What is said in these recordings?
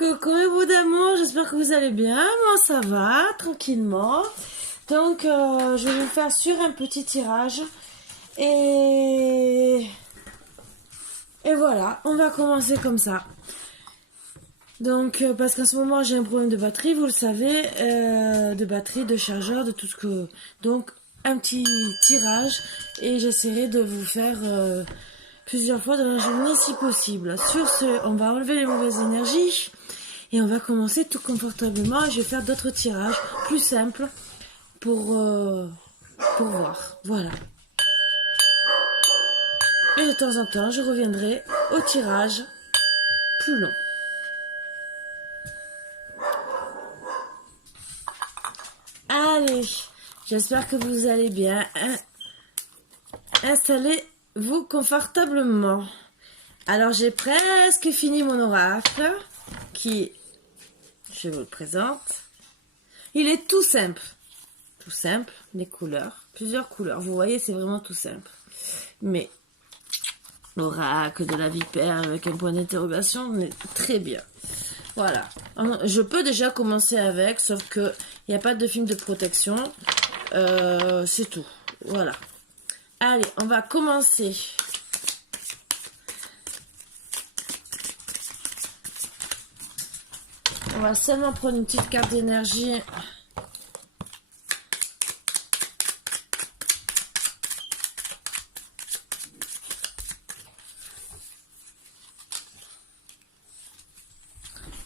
Coucou mes bouts d'amour, j'espère que vous allez bien. Moi ça va, tranquillement. Donc je vais vous faire sur un petit tirage. Et voilà, on va commencer comme ça. Donc parce qu'en ce moment j'ai un problème de batterie, vous le savez, de batterie, de chargeur, de tout ce que... Donc un petit tirage et j'essaierai de vous faire plusieurs fois dans la journée si possible. Sur ce, on va enlever les mauvaises énergies et on va commencer tout confortablement. Je vais faire d'autres tirages plus simples pour voir. Voilà. Et de temps en temps, je reviendrai au tirage plus long. Allez, j'espère que vous allez bien. Installez-vous confortablement. Alors, j'ai presque fini mon oracle, qui, je vous le présente. Il est tout simple. Tout simple, les couleurs, plusieurs couleurs. Vous voyez, c'est vraiment tout simple. Mais l'oracle de la vipère avec un point d'interrogation, mais très bien. Voilà. Je peux déjà commencer avec, sauf que il n'y a pas de film de protection. C'est tout. Voilà. Allez, on va commencer. On va seulement prendre une petite carte d'énergie.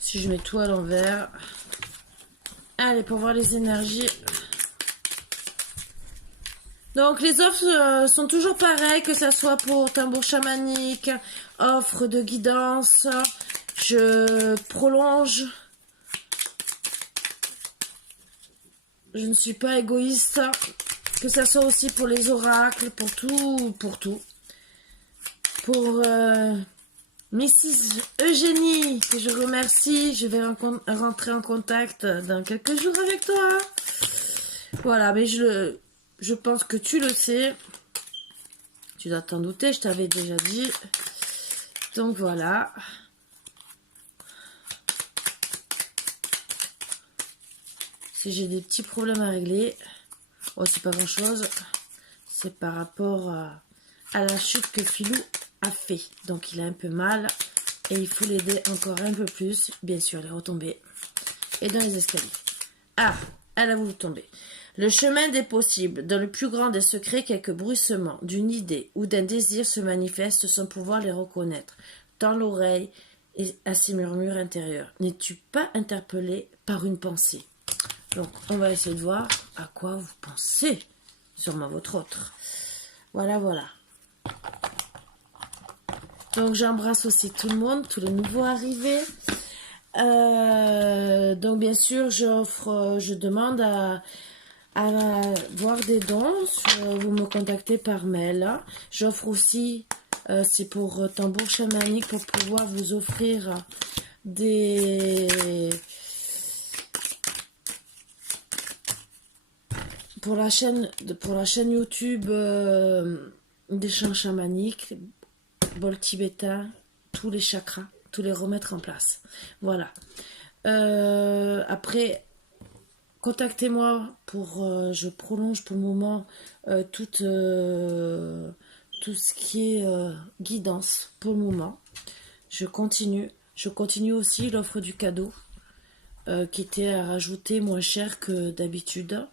Si je mets tout à l'envers. Allez, pour voir les énergies. Donc, les offres sont toujours pareilles, que ça soit pour tambour chamanique, offre de guidance. Je prolonge. Je ne suis pas égoïste. Que ça soit aussi pour les oracles, pour tout. Pour Mrs. Eugénie, que je remercie. Je vais rentrer en contact dans quelques jours avec toi. Voilà, mais je pense que tu le sais. Tu dois t'en douter, je t'avais déjà dit. Donc voilà. Si j'ai des petits problèmes à régler, oh, c'est pas grand chose. C'est par rapport à la chute que Philou a fait. Donc il a un peu mal et il faut l'aider encore un peu plus. Bien sûr, elle est retombée. Et dans les escaliers. Ah, elle a voulu tomber. Le chemin des possibles. Dans le plus grand des secrets, quelques bruissements d'une idée ou d'un désir se manifestent sans pouvoir les reconnaître. Dans l'oreille et à ses murmures intérieurs. N'es-tu pas interpellé par une pensée? Donc, on va essayer de voir à quoi vous pensez. Sûrement votre autre. Voilà, voilà. Donc, j'embrasse aussi tout le monde, tous les nouveaux arrivés. Donc, bien sûr, je demande à voir des dons. Vous me contactez par mail. J'offre aussi, c'est pour tambour chamanique, pour pouvoir vous offrir des... Pour la chaîne YouTube des chants chamaniques, bol tibétain, tous les chakras, tous les remettre en place. Voilà. Après, contactez-moi pour, je prolonge pour le moment tout ce qui est guidance pour le moment. Je continue aussi l'offre du cadeau qui était à rajouter moins cher que d'habitude.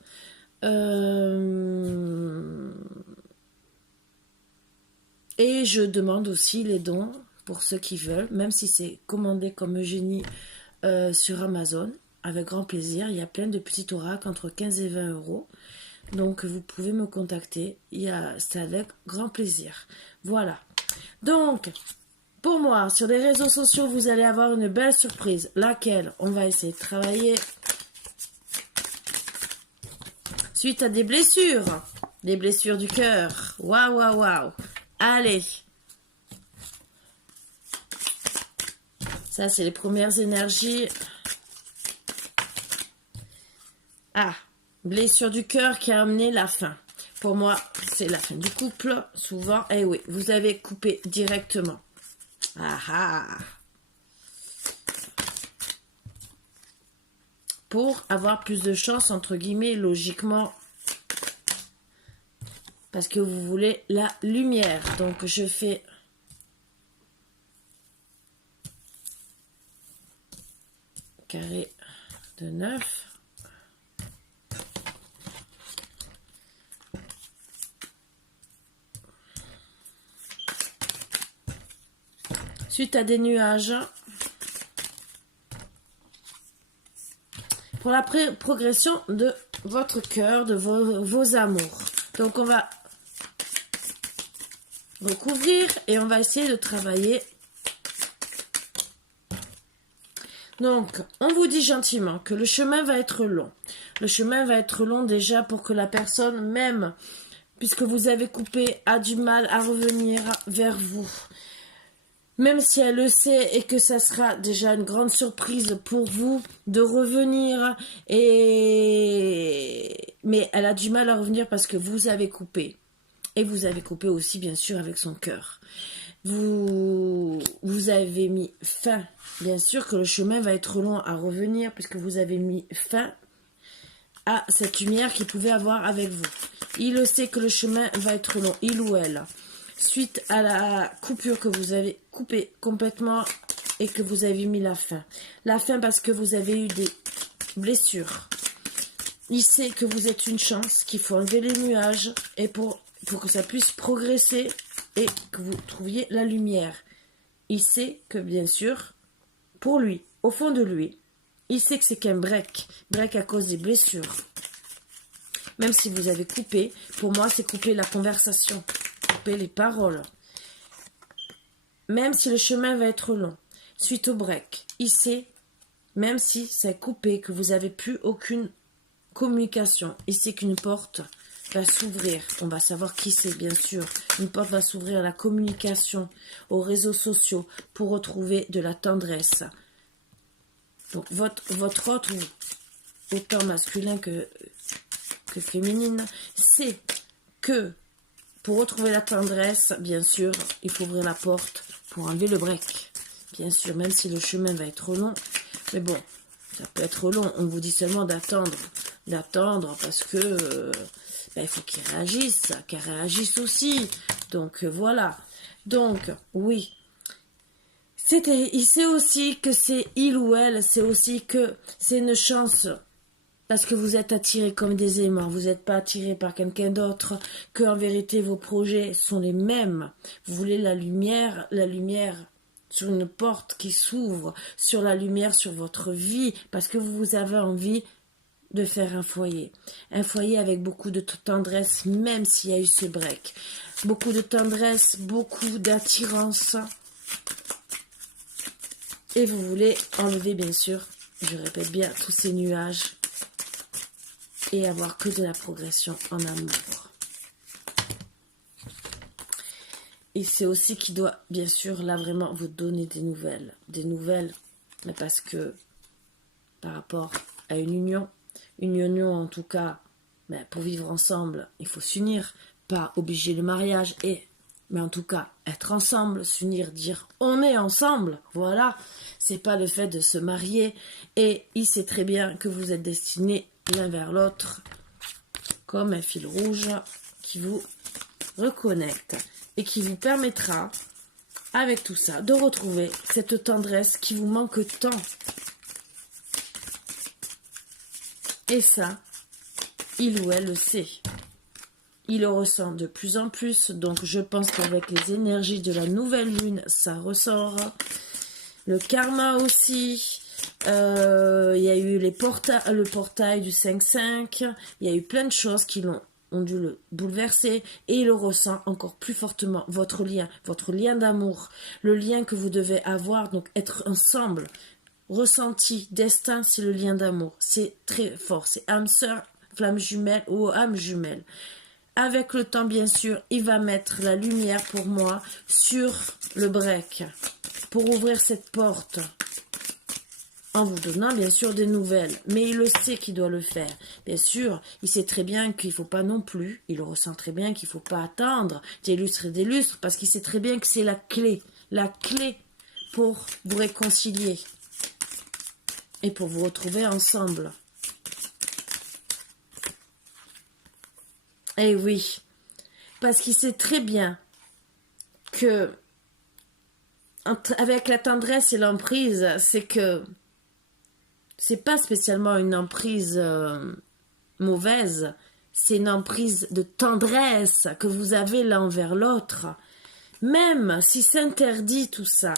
Et je demande aussi les dons pour ceux qui veulent, même si c'est commandé comme Eugénie sur Amazon, avec grand plaisir. Il y a plein de petits oracles entre 15 et 20 euros. Donc vous pouvez me contacter, c'est avec grand plaisir. Voilà. Donc, pour moi, sur les réseaux sociaux, vous allez avoir une belle surprise, laquelle on va essayer de travailler suite à des blessures du cœur. Waouh, waouh, waouh. Allez. Ça, c'est les premières énergies. Ah, blessure du cœur qui a amené la fin. Pour moi, c'est la fin du couple, souvent. Eh oui, vous avez coupé directement. Ah ah. pour avoir plus de chance, entre guillemets, logiquement, parce que vous voulez la lumière. Donc, je fais carré de 9. Suite à des nuages, pour la progression de votre cœur, de vos amours. Donc, on va recouvrir et on va essayer de travailler. Donc, on vous dit gentiment que le chemin va être long. Le chemin va être long déjà pour que la personne, même puisque vous avez coupé, a du mal à revenir vers vous. Même si elle le sait et que ça sera déjà une grande surprise pour vous de revenir, mais elle a du mal à revenir parce que vous avez coupé. Et vous avez coupé aussi, bien sûr, avec son cœur. Vous avez mis fin. Bien sûr que le chemin va être long à revenir puisque vous avez mis fin à cette lumière qu'il pouvait avoir avec vous. Il le sait que le chemin va être long, il ou elle. Suite à la coupure que vous avez coupée complètement et que vous avez mis la fin. La fin parce que vous avez eu des blessures. Il sait que vous êtes une chance, qu'il faut enlever les nuages et pour que ça puisse progresser et que vous trouviez la lumière. Il sait que bien sûr, pour lui, au fond de lui, il sait que c'est qu'un break à cause des blessures. Même si vous avez coupé, pour moi c'est couper la conversation. Les paroles, même si le chemin va être long, suite au break, il sait, même si c'est coupé, que vous n'avez plus aucune communication, il sait qu'une porte va s'ouvrir, on va savoir qui c'est bien sûr, une porte va s'ouvrir à la communication, aux réseaux sociaux, pour retrouver de la tendresse. Donc votre hôte, autant masculin que féminine, c'est que pour retrouver la tendresse, bien sûr, il faut ouvrir la porte pour enlever le break. Bien sûr, même si le chemin va être long. Mais bon, ça peut être long. On vous dit seulement d'attendre. D'attendre parce que il faut qu'il réagisse. Qu'elle réagisse aussi. Donc, voilà. Donc, oui. Il sait aussi que c'est il ou elle. C'est aussi que c'est une chance. Parce que vous êtes attiré comme des aimants, vous n'êtes pas attiré par quelqu'un d'autre, qu'en vérité vos projets sont les mêmes. Vous voulez la lumière sur une porte qui s'ouvre, sur la lumière sur votre vie, parce que vous avez envie de faire un foyer avec beaucoup de tendresse, même s'il y a eu ce break. Beaucoup de tendresse, beaucoup d'attirance. Et vous voulez enlever, bien sûr, je répète bien, tous ces nuages. Et avoir que de la progression en amour. Et c'est aussi qu'il doit, bien sûr, là vraiment vous donner des nouvelles. Des nouvelles, mais parce que par rapport à une union en tout cas, mais pour vivre ensemble, il faut s'unir, pas obliger le mariage, mais en tout cas, être ensemble, s'unir, dire on est ensemble, voilà. C'est pas le fait de se marier. Et il sait très bien que vous êtes destinés l'un vers l'autre, comme un fil rouge qui vous reconnecte et qui vous permettra, avec tout ça, de retrouver cette tendresse qui vous manque tant. Et ça, il ou elle le sait. Il le ressent de plus en plus, donc je pense qu'avec les énergies de la nouvelle lune, ça ressort. Le karma aussi. Il y a eu le portail du 5-5, il y a eu plein de choses qui ont dû le bouleverser et il le ressent encore plus fortement, votre lien d'amour, le lien que vous devez avoir, donc être ensemble, ressenti, destin, c'est le lien d'amour, c'est très fort, c'est âme sœur, flamme jumelle ou âme jumelle. Avec le temps, bien sûr, il va mettre la lumière pour moi sur le break, pour ouvrir cette porte. En vous donnant bien sûr des nouvelles, mais il le sait qu'il doit le faire. Bien sûr, il sait très bien qu'il ne faut pas non plus, il le ressent très bien qu'il ne faut pas attendre des lustres et des lustres, parce qu'il sait très bien que c'est la clé pour vous réconcilier et pour vous retrouver ensemble. Eh oui, parce qu'il sait très bien que avec la tendresse et l'emprise, c'est que c'est pas spécialement une emprise mauvaise, c'est une emprise de tendresse que vous avez l'un envers l'autre. Même si s'interdit tout ça,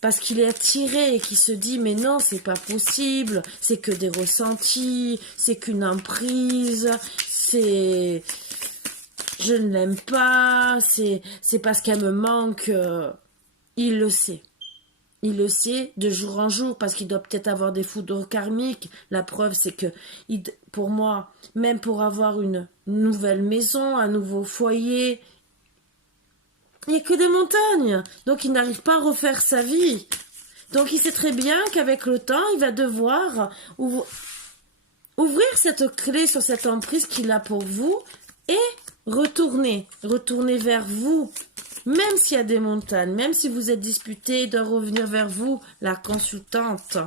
parce qu'il est attiré et qu'il se dit mais non, c'est pas possible, c'est que des ressentis, c'est qu'une emprise, c'est je ne l'aime pas, c'est parce qu'elle me manque. Il le sait. Il le sait de jour en jour parce qu'il doit peut-être avoir des foudres karmiques. La preuve, c'est que pour moi, même pour avoir une nouvelle maison, un nouveau foyer, il n'y a que des montagnes. Donc il n'arrive pas à refaire sa vie. Donc il sait très bien qu'avec le temps, il va devoir ouvrir cette clé sur cette emprise qu'il a pour vous et retourner vers vous. Même s'il y a des montagnes, même si vous êtes disputé, il doit revenir vers vous, la consultante.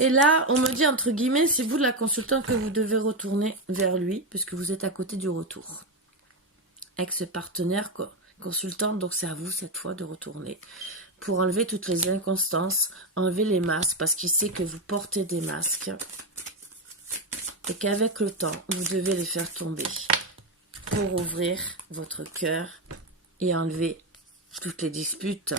Et là, on me dit, entre guillemets, c'est vous, la consultante, que vous devez retourner vers lui, puisque vous êtes à côté du retour. Ex-partenaire, consultante, donc c'est à vous, cette fois, de retourner. Pour enlever toutes les inconstances, enlever les masques, parce qu'il sait que vous portez des masques. Et qu'avec le temps, vous devez les faire tomber. Pour ouvrir votre cœur et enlever toutes les disputes.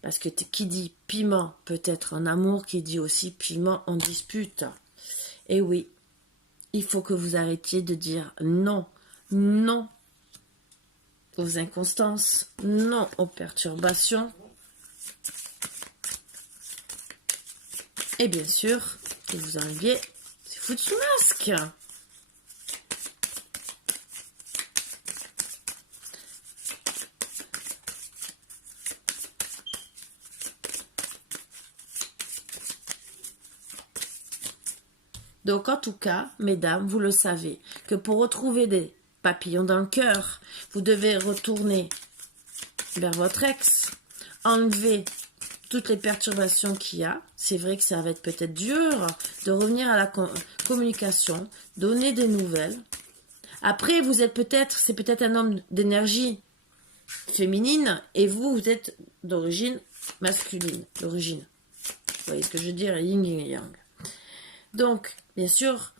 Parce que qui dit piment peut être en amour, qui dit aussi piment en dispute. Et oui, il faut que vous arrêtiez de dire non, non aux inconstances, non aux perturbations. Et bien sûr, que vous enleviez ces foutus masques. Donc, en tout cas, mesdames, vous le savez, que pour retrouver des papillons dans le cœur, vous devez retourner vers votre ex, enlever toutes les perturbations qu'il y a. C'est vrai que ça va être peut-être dur de revenir à la communication, donner des nouvelles. Après, vous êtes peut-être, c'est peut-être un homme d'énergie féminine et vous êtes d'origine masculine, d'origine. Vous voyez ce que je veux dire, yin et yang. Donc, bien sûr,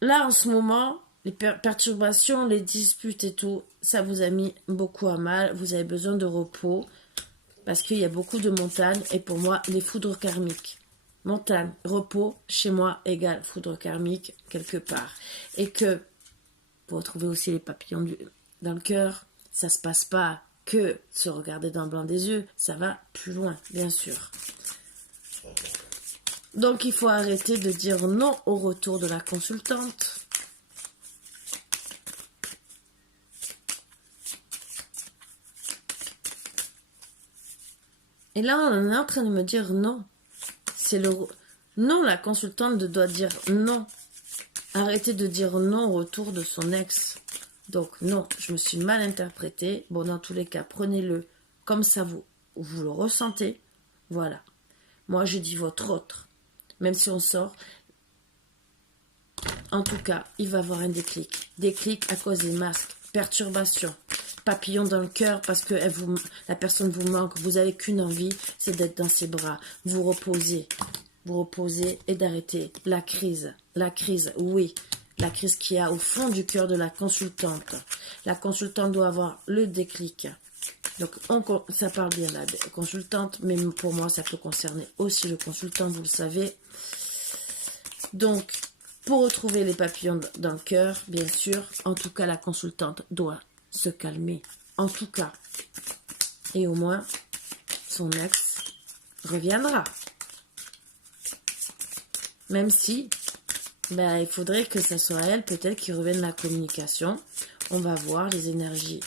là en ce moment, les perturbations, les disputes et tout, ça vous a mis beaucoup à mal. Vous avez besoin de repos parce qu'il y a beaucoup de montagnes et pour moi, les foudres karmiques. Montagne, repos, chez moi, égale foudre karmique quelque part. Et que, pour retrouver aussi les papillons dans le cœur, ça ne se passe pas que se regarder dans le blanc des yeux, ça va plus loin, bien sûr. Donc, il faut arrêter de dire non au retour de la consultante. Et là, on est en train de me dire non. C'est le... Non, la consultante doit dire non. Arrêtez de dire non au retour de son ex. Donc, non, je me suis mal interprétée. Bon, dans tous les cas, prenez-le comme ça vous le ressentez. Voilà. Moi, je dis votre autre. Même si on sort, en tout cas, il va y avoir un déclic. Déclic à cause des masques, perturbation, papillon dans le cœur parce que la personne vous manque. Vous n'avez qu'une envie, c'est d'être dans ses bras. Vous reposez et d'arrêter la crise. La crise, oui, la crise qu'il y a au fond du cœur de la consultante. La consultante doit avoir le déclic. Donc, ça parle bien de la consultante, mais pour moi, ça peut concerner aussi le consultant, vous le savez. Donc, pour retrouver les papillons dans le cœur, bien sûr, en tout cas, la consultante doit se calmer. En tout cas. Et au moins, son ex reviendra. Même si, il faudrait que ce soit elle, peut-être, qui revienne la communication. On va voir les énergies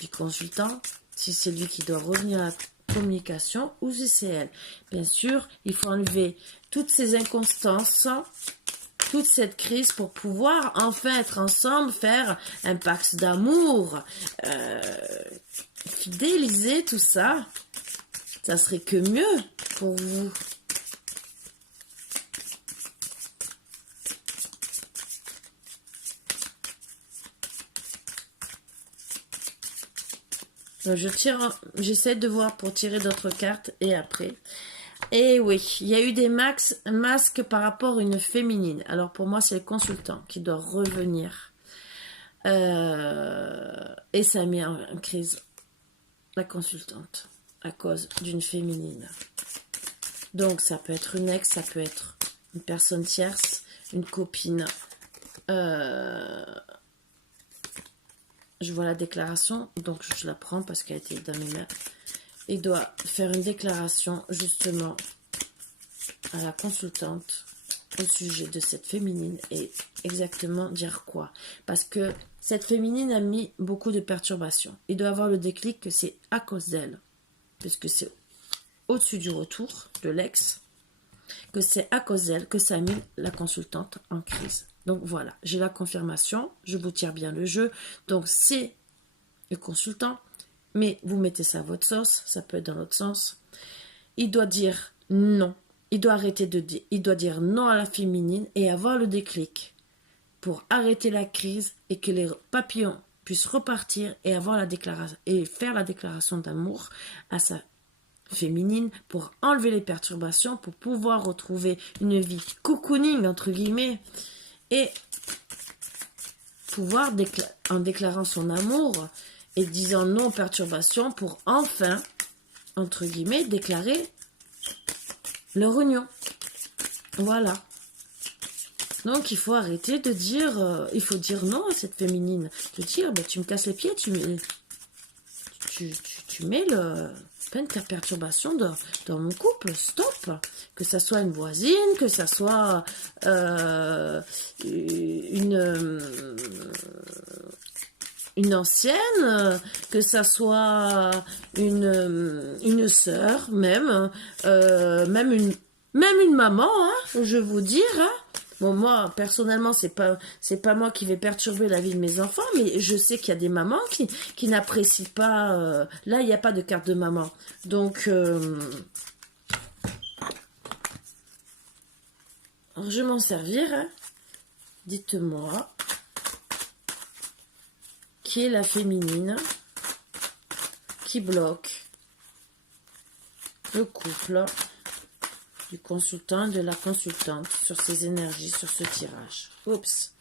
du consultant, si c'est lui qui doit revenir à la communication ou si c'est elle. Bien sûr, il faut enlever toutes ces inconstances, toute cette crise pour pouvoir enfin être ensemble, faire un pacte d'amour, fidéliser tout ça. Ça serait que mieux pour vous. Donc, j'essaie de voir pour tirer d'autres cartes et après. Et oui, il y a eu des masques par rapport à une féminine. Alors pour moi, c'est le consultant qui doit revenir. Et ça met en crise la consultante à cause d'une féminine. Donc ça peut être une ex, ça peut être une personne tierce, une copine. Je vois la déclaration, donc je la prends parce qu'elle était dans mes mains. Il doit faire une déclaration justement à la consultante au sujet de cette féminine et exactement dire quoi. Parce que cette féminine a mis beaucoup de perturbations. Il doit avoir le déclic que c'est à cause d'elle, puisque c'est au-dessus du retour de l'ex, que c'est à cause d'elle que ça a mis la consultante en crise. Donc voilà, j'ai la confirmation, je vous tire bien le jeu. Donc c'est le consultant, mais vous mettez ça à votre sauce, ça peut être dans l'autre sens. Il doit dire non. Il doit arrêter de dire, il doit dire non à la féminine et avoir le déclic pour arrêter la crise et que les papillons puissent repartir et avoir la déclaration et faire la déclaration d'amour à sa féminine pour enlever les perturbations, pour pouvoir retrouver une vie cocooning entre guillemets et pouvoir en déclarant son amour et disant non aux perturbations pour enfin, entre guillemets, déclarer leur union. Voilà. Donc il faut arrêter de dire, il faut dire non à cette féminine. De dire, ben, tu me casses les pieds, tu mets plein de perturbations dans mon couple, stop. Que ça soit une voisine, que ça soit une ancienne, que ça soit une sœur, même une maman, hein, je vous dire. Hein. Bon, moi, personnellement, c'est pas moi qui vais perturber la vie de mes enfants, mais je sais qu'il y a des mamans qui n'apprécient pas... là, il n'y a pas de carte de maman. Donc, alors, je vais m'en servir. Hein. Dites-moi... qui est la féminine qui bloque le couple du consultant et de la consultante sur ses énergies, sur ce tirage. Oups.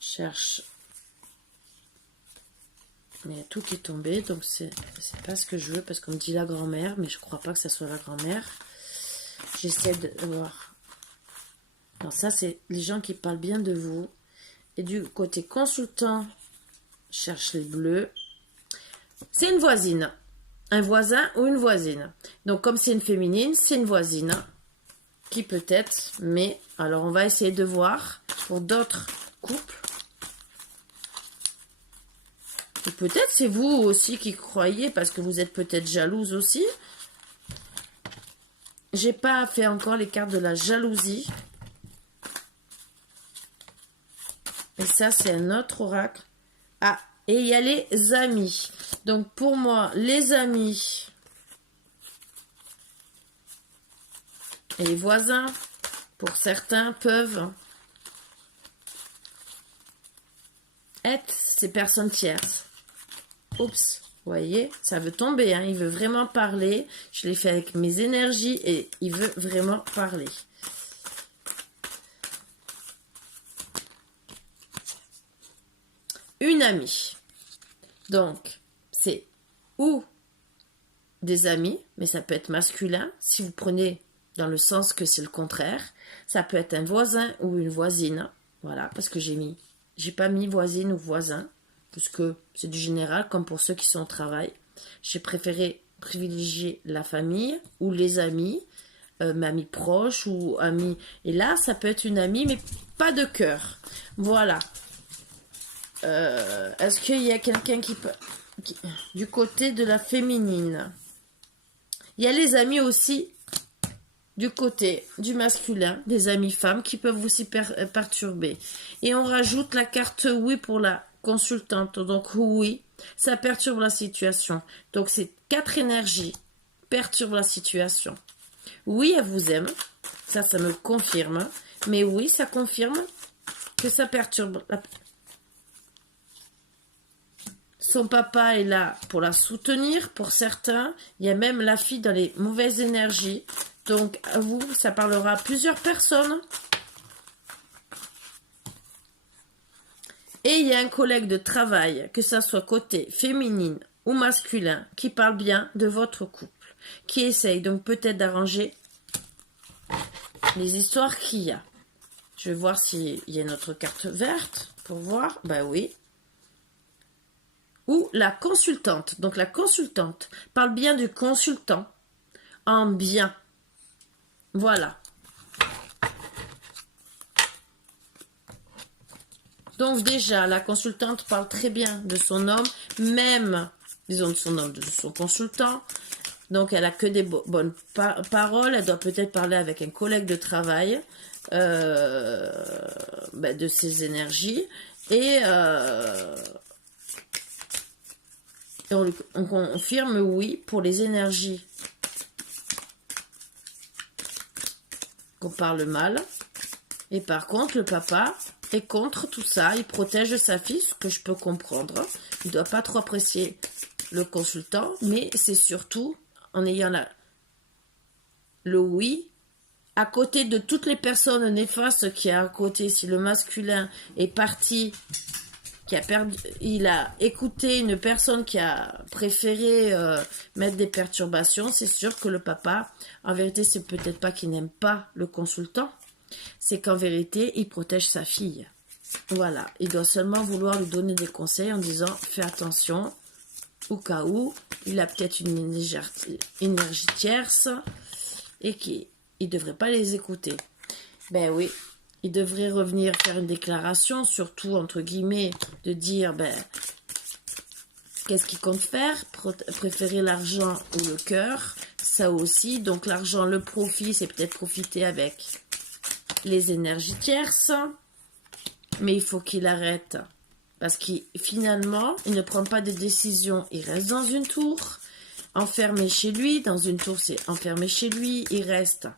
Cherche. Mais il y a tout qui est tombé, donc c'est pas ce que je veux, parce qu'on me dit la grand-mère, mais je crois pas que ça soit la grand-mère. J'essaie de voir. Alors ça, c'est les gens qui parlent bien de vous. Et du côté consultant, cherche les bleus. C'est une voisine. Un voisin ou une voisine. Donc comme c'est une féminine, c'est une voisine. Qui peut-être, mais... Alors on va essayer de voir pour d'autres couples. Et peut-être c'est vous aussi qui croyez, parce que vous êtes peut-être jalouse aussi. J'ai pas fait encore les cartes de la jalousie. Et ça, c'est un autre oracle. Ah, et il y a les amis. Donc, pour moi, les amis et les voisins, pour certains, peuvent être ces personnes tierces. Oups, vous voyez, ça veut tomber. Hein, il veut vraiment parler. Je l'ai fait avec mes énergies et il veut vraiment parler. Une amie. Donc, c'est ou des amis, mais ça peut être masculin. Si vous prenez dans le sens que c'est le contraire, ça peut être un voisin ou une voisine. Voilà, parce que j'ai pas mis voisine ou voisin, puisque c'est du général, comme pour ceux qui sont au travail. J'ai préféré privilégier la famille ou les amis, mamie proche ou amis. Et là, ça peut être une amie, mais pas de cœur. Voilà. Est-ce qu'il y a quelqu'un qui du côté de la féminine? Il y a les amis aussi du côté du masculin, des amis femmes qui peuvent aussi perturber. Et on rajoute la carte oui pour la consultante. Donc oui, ça perturbe la situation. Donc c'est 4 énergies perturbent la situation. Oui, elle vous aime. Ça me confirme. Mais oui, ça confirme que ça perturbe. Son papa est là pour la soutenir, pour certains. Il y a même la fille dans les mauvaises énergies. Donc, à vous, ça parlera à plusieurs personnes. Et il y a un collègue de travail, que ça soit côté féminine ou masculin, qui parle bien de votre couple, qui essaye donc peut-être d'arranger les histoires qu'il y a. Je vais voir s'il y a notre carte verte pour voir. Ben oui. Ou la consultante. Donc la consultante parle bien du consultant en bien. Voilà. Donc déjà, la consultante parle très bien de son homme, même, disons de son homme, de son consultant. Donc elle a que des bonnes paroles. Elle doit peut-être parler avec un collègue de travail de ses énergies. Et on confirme oui pour les énergies qu'on parle mal. Et par contre, le papa est contre tout ça. Il protège sa fille, ce que je peux comprendre. Il ne doit pas trop apprécier le consultant, mais c'est surtout en ayant le oui, à côté de toutes les personnes néfastes qui a à côté. Si le masculin est parti, il a écouté une personne qui a préféré mettre des perturbations, c'est sûr que le papa, en vérité, c'est peut-être pas qu'il n'aime pas le consultant, c'est qu'en vérité, il protège sa fille. Voilà, il doit seulement vouloir lui donner des conseils en disant « Fais attention, au cas où, il a peut-être une énergie tierce et qu'il ne devrait pas les écouter. » Ben oui, il devrait revenir faire une déclaration, surtout entre guillemets, de dire qu'est-ce qu'il compte faire, préférer l'argent ou le cœur, ça aussi. Donc l'argent, le profit, c'est peut-être profiter avec les énergies tierces, mais il faut qu'il arrête parce qu'il finalement il ne prend pas de décision, il reste dans une tour enfermé chez lui. Dans une tour, c'est enfermé chez lui, il reste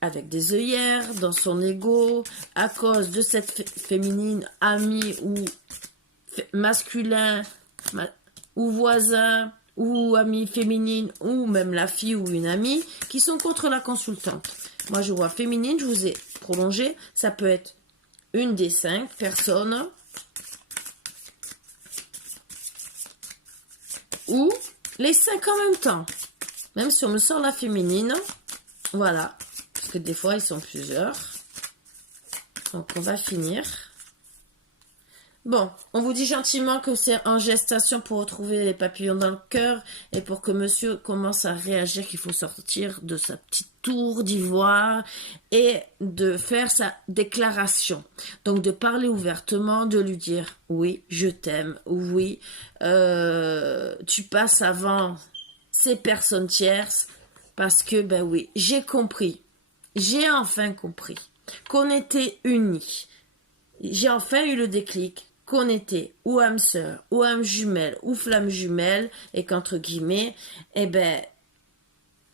avec des œillères dans son ego à cause de cette féminine amie ou masculin ou voisin ou amie féminine ou même la fille ou une amie qui sont contre la consultante. Moi, je vois féminine, je vous ai prolongé. Ça peut être une des 5 personnes ou les 5 en même temps. Même si on me sort la féminine, voilà. Parce que des fois, ils sont plusieurs. Donc, on va finir. Bon, on vous dit gentiment que c'est en gestation pour retrouver les papillons dans le cœur et pour que monsieur commence à réagir qu'il faut sortir de sa petite tour d'ivoire et de faire sa déclaration. Donc de parler ouvertement, de lui dire oui, je t'aime, oui, tu passes avant ces personnes tierces parce que ben oui, j'ai compris, j'ai enfin compris qu'on était unis. J'ai enfin eu le déclic qu'on était ou âme sœur, ou âme jumelle, ou flamme jumelle, et qu'entre guillemets,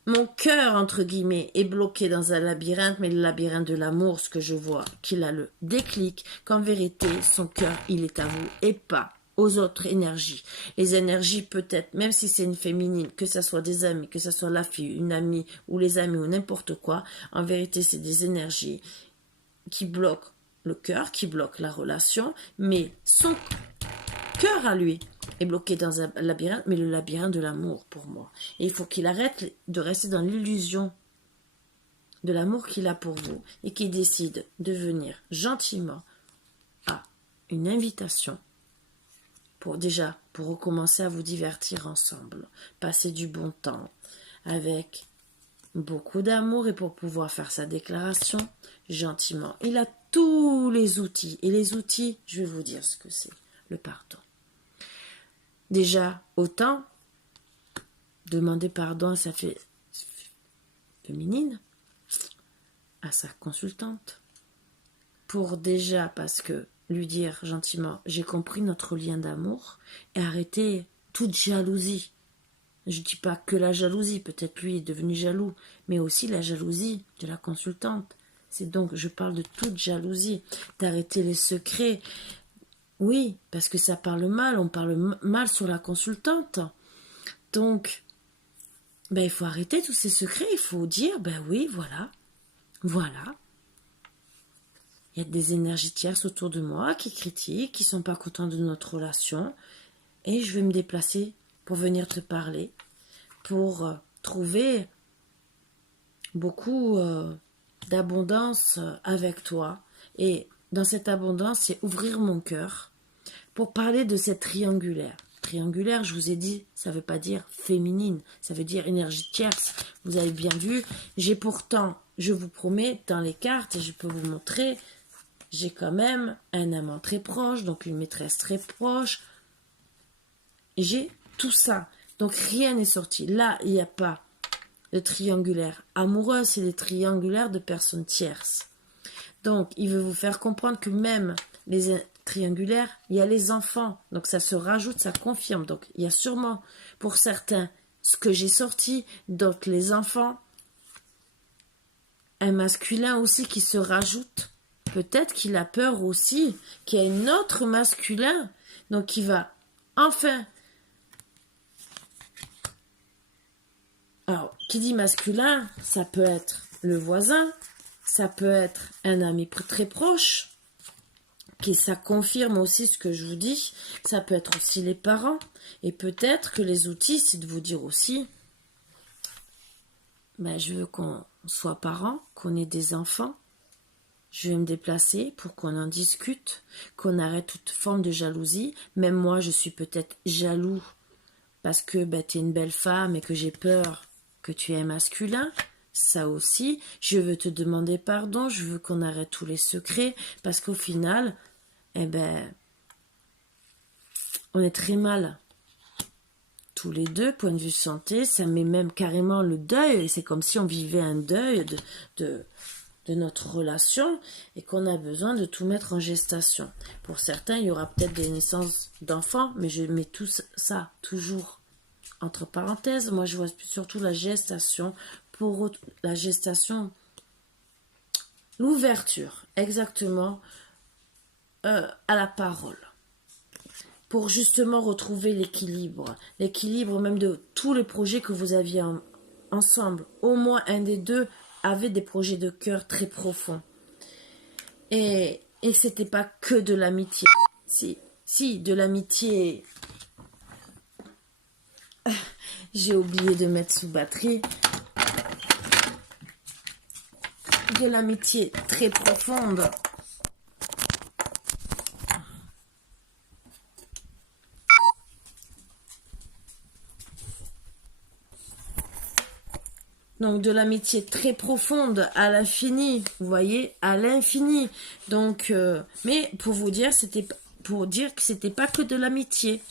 mon cœur, entre guillemets, est bloqué dans un labyrinthe, mais le labyrinthe de l'amour, ce que je vois, qu'il a le déclic, qu'en vérité, son cœur, il est à vous, et pas aux autres énergies. Les énergies, peut-être, même si c'est une féminine, que ce soit des amis, que ce soit la fille, une amie, ou les amis, ou n'importe quoi, en vérité, c'est des énergies qui bloquent le cœur, qui bloque la relation, mais son cœur à lui est bloqué dans un labyrinthe, mais le labyrinthe de l'amour pour moi. Et il faut qu'il arrête de rester dans l'illusion de l'amour qu'il a pour vous et qu'il décide de venir gentiment à une invitation pour recommencer à vous divertir ensemble, passer du bon temps avec beaucoup d'amour et pour pouvoir faire sa déclaration gentiment. Il a tous les outils. Et les outils, je vais vous dire ce que c'est. Le pardon. Déjà, autant demander pardon à sa féminine, à sa consultante, pour déjà, parce que lui dire gentiment, j'ai compris notre lien d'amour, et arrêter toute jalousie. Je dis pas que la jalousie, peut-être lui est devenu jaloux, mais aussi la jalousie de la consultante. C'est donc, je parle de toute jalousie, d'arrêter les secrets. Oui, parce que ça parle mal, on parle mal sur la consultante. Donc, ben, il faut arrêter tous ces secrets, il faut dire, ben oui, voilà, voilà. Il y a des énergies tierces autour de moi qui critiquent, qui sont pas contents de notre relation. Et je vais me déplacer pour venir te parler, pour trouver beaucoup d'abondance avec toi. Et dans cette abondance, c'est ouvrir mon cœur pour parler de cette triangulaire. Triangulaire, je vous ai dit, ça ne veut pas dire féminine, ça veut dire énergie tierce. Vous avez bien vu, j'ai pourtant, je vous promets, dans les cartes, et je peux vous montrer, j'ai quand même un amant très proche, donc une maîtresse très proche. J'ai tout ça. Donc rien n'est sorti. Là, il n'y a pas de triangulaire amoureux, c'est des triangulaires de personnes tierces. Donc, il veut vous faire comprendre que même les triangulaires, il y a les enfants. Donc, ça se rajoute, ça confirme. Donc, il y a sûrement, pour certains, ce que j'ai sorti, d'autres les enfants, un masculin aussi qui se rajoute. Peut-être qu'il a peur aussi qu'il y ait un autre masculin. Donc, il va enfin... Alors, qui dit masculin, ça peut être le voisin, ça peut être un ami très proche, qui ça confirme aussi ce que je vous dis, ça peut être aussi les parents, et peut-être que les outils, c'est de vous dire aussi, ben, je veux qu'on soit parents, qu'on ait des enfants, je vais me déplacer pour qu'on en discute, qu'on arrête toute forme de jalousie, même moi je suis peut-être jaloux, parce que ben, tu es une belle femme et que j'ai peur que tu es masculin, ça aussi, je veux te demander pardon, je veux qu'on arrête tous les secrets, parce qu'au final, eh ben, on est très mal. Tous les deux, point de vue santé, ça met même carrément le deuil, et c'est comme si on vivait un deuil de notre relation, et qu'on a besoin de tout mettre en gestation. Pour certains, il y aura peut-être des naissances d'enfants, mais je mets tout ça toujours entre parenthèses. Moi, je vois surtout la gestation, pour la gestation, l'ouverture, exactement, à la parole. Pour justement retrouver l'équilibre même de tous les projets que vous aviez ensemble. Au moins un des deux avait des projets de cœur très profonds. Et c'était pas que de l'amitié. Si, de l'amitié... J'ai oublié de mettre sous batterie. De l'amitié très profonde. Donc de l'amitié très profonde à l'infini, vous voyez, à l'infini. Donc, mais pour vous dire, c'était pour dire que c'était pas que de l'amitié.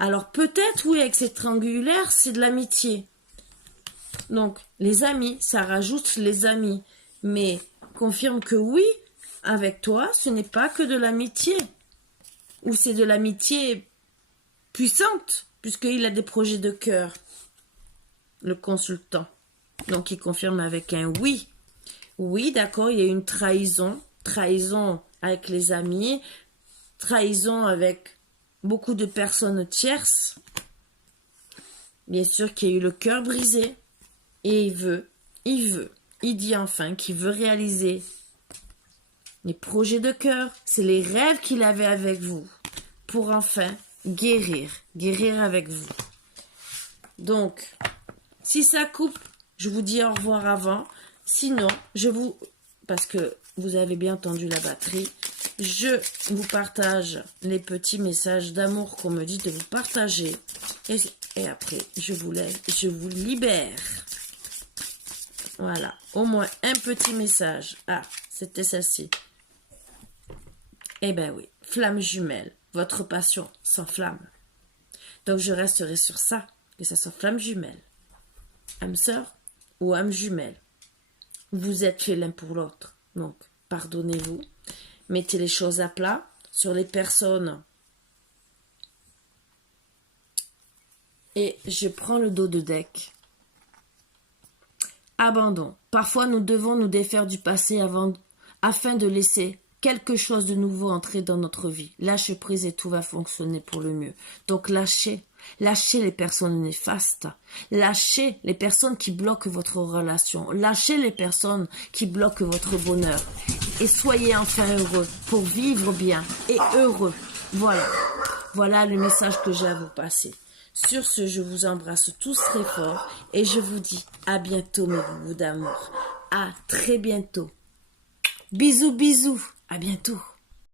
Alors peut-être oui, avec cette triangulaire, c'est de l'amitié. Donc les amis, ça rajoute les amis, mais confirme que oui, avec toi, ce n'est pas que de l'amitié, ou c'est de l'amitié puissante, puisqu'il a des projets de cœur, le consultant. Donc, il confirme avec un oui. Oui, d'accord, il y a une trahison. Trahison avec les amis. Trahison avec beaucoup de personnes tierces. Bien sûr qu'il y a eu le cœur brisé. Et il dit enfin qu'il veut réaliser les projets de cœur. C'est les rêves qu'il avait avec vous. Pour enfin guérir avec vous. Donc, si ça coupe, je vous dis au revoir avant. Sinon, parce que vous avez bien entendu la batterie, je vous partage les petits messages d'amour qu'on me dit de vous partager. Et après, je vous libère. Voilà, au moins un petit message. Ah, c'était celle-ci. Eh ben oui, flamme jumelle. Votre passion s'enflamme. Donc, je resterai sur ça, que ça soit flamme jumelle. Âme sœur ou âme jumelle. Vous êtes faits l'un pour l'autre. Donc, pardonnez-vous. Mettez les choses à plat sur les personnes. Et je prends le dos de deck. Abandon. Parfois, nous devons nous défaire du passé afin de laisser quelque chose de nouveau entrer dans notre vie. Lâche prise et tout va fonctionner pour le mieux. Donc lâchez. Lâchez les personnes néfastes. Lâchez les personnes qui bloquent votre relation. Lâchez les personnes qui bloquent votre bonheur. Et soyez enfin heureux pour vivre bien et heureux. Voilà. Voilà le message que j'ai à vous passer. Sur ce, je vous embrasse tous très fort et je vous dis à bientôt mes boubous d'amour. À très bientôt. Bisous, bisous. À bientôt.